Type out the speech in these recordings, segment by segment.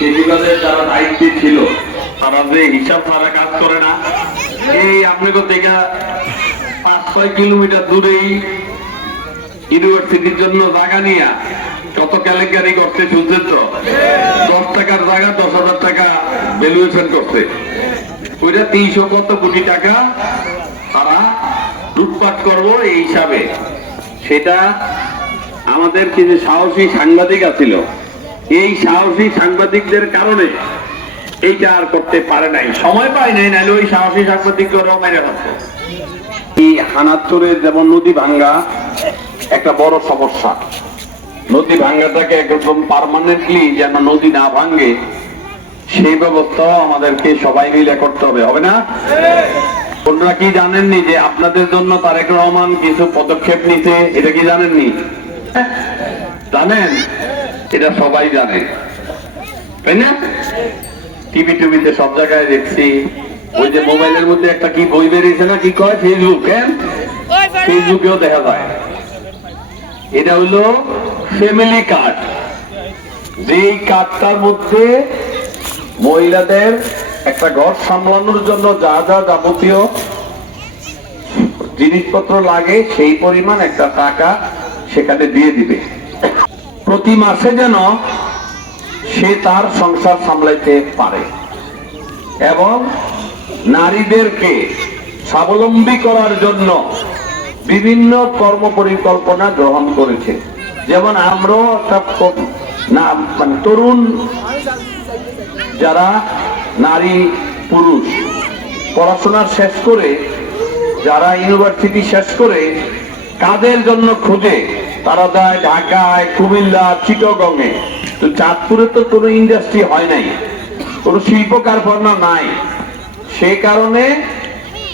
কৃষিকাজের যারা দায়িত্বে ছিল, তারা যে হিসাব ছাড়া কাজ করে না, এই আপনাকে থেকে পাঁচ, ছয় কিলোমিটার দূরেই ইউনিভার্সিটির জন্য জায়গা নিয়ে কত কেলেঙ্কারি করতে শুনছেন তো? দশ টাকার জায়গা, দশ হাজার টাকা ভ্যালুয়েশন করছে। ওইটা তিনশো কত কোটি টাকা তারা লুটপাট করব এই হিসাবে। সেটা আমাদের কিছু সাহসী সাংবাদিক আছিল। এই সাহসী সাংবাদিকদের কারণে এইটা আর করতে পারে নাই। সময় পায় নাই, নাহলে ওই সাহসী সাংবাদিকরাও ফেলতো। এই হানাত্তরের যেমন নদী ভাঙ্গা, একটা বড় সমস্যা। নদী ভাঙ্গাটাকে একদম পার্মানেন্টলি যেন নদী না ভাঙ্গে, সেই ব্যবস্থাও আমাদেরকে সবাই মিলে করতে হবে হবে না? তোমরা কি জানেননি যে আপনাদের জন্য তারেক রহমান কিছু পদক্ষেপ নিতে এটা কি জানেননি? জানেন? এটা সবাই জানে। তাই না? টিভি টিভিতে সব জায়গায় দেখছি। ওই যে মোবাইলের মধ্যে একটা কি বই বেরিয়েছে না কি কয়? ফেসবুক হ্যাঁ? ফেসবুকেও দেখা যায়। এটা হলো ফ্যামিলি কার্ড যেই কার্ডটার মধ্যে মহিলাদের একটা ঘর সামলানোর জন্য যা যা যাবতীয় জিনিসপত্র লাগে সেই পরিমাণ একটা টাকা সেখানে দিয়ে দিবে। প্রতি মাসে যেন সে তার সংসার সামলাইতে পারে। এবং নারীদেরকে স্বাবলম্বী করার জন্য বিভিন্ন কর্ম পরিকল্পনা গ্রহণ করেছে। যেমন আমরাও একটা না মানে তরুণ যারা নারী পুরুষ, পড়াশোনা শেষ করে, যারা ইউনিভার্সিটি শেষ করে, কাদের জন্য খোঁজে তারা যায় ঢাকায়, কুমিল্লা, চিটগঙ্গে। তো চাঁদপুরে তো কোনো ইন্ডাস্ট্রি হয় নাই। কোনো শিল্প কারখানা নাই। সেই কারণে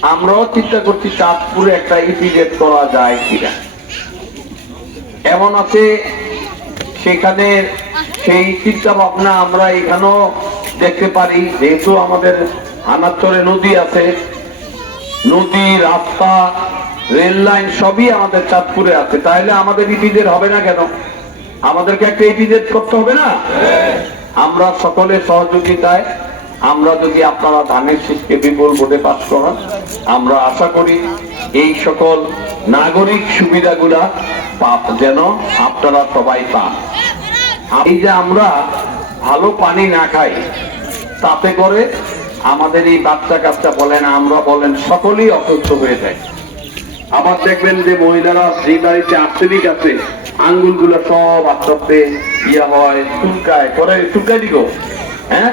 আমরাও চিন্তা করছি চাঁদপুরে একটা ইপিজেড করা যায় কিনা। এমন আছে, সেখানে সেই চিন্তা ভাবনা আমরা এখানেও দেখতে পারি। যেহেতু আমাদের আনাচরে নদী আছে, নদী, রাস্তা রেল লাইন সবই আমাদের চাঁদপুরে আছে। তাহলে আমাদের ইপিজেড হবে না কেন? আমাদেরকে একটা ইপিজেড করতে হবে না? আমরা সকলের সহযোগিতায়, আমরা যদি আপনারা ধানের শীষকে বিপুল ভোটে পাস করান, আমরা আশা করি এই সকল নাগরিক সুবিধাগুলা পাপ যেন আপনারা সবাই পান। এই যে আমরা ভালো পানি না খাই, তাতে করে আমাদের এই বাচ্চা কাচ্চা বলেন, আমরা বলেন, সকলেই অসুস্থ হয়ে যায়। আবার দেখবেন যে মহিলারা যে বাড়িতে আর্সেনিক আছে আঙ্গুলগুলো সব আস্তে ইয়া হয় চুলকায় পরে চুলকায় দিগো। হ্যাঁ?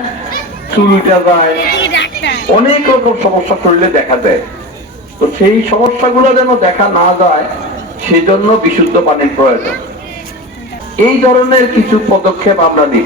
চুল উঠা যায়। অনেক রকম সমস্যা শরীরে দেখা দেয় তো সেই সমস্যাগুলো যেন দেখা না যায়, সেজন্য বিশুদ্ধ পানির প্রয়োজন। এই ধরনের কিছু পদক্ষেপ আমরা নিব।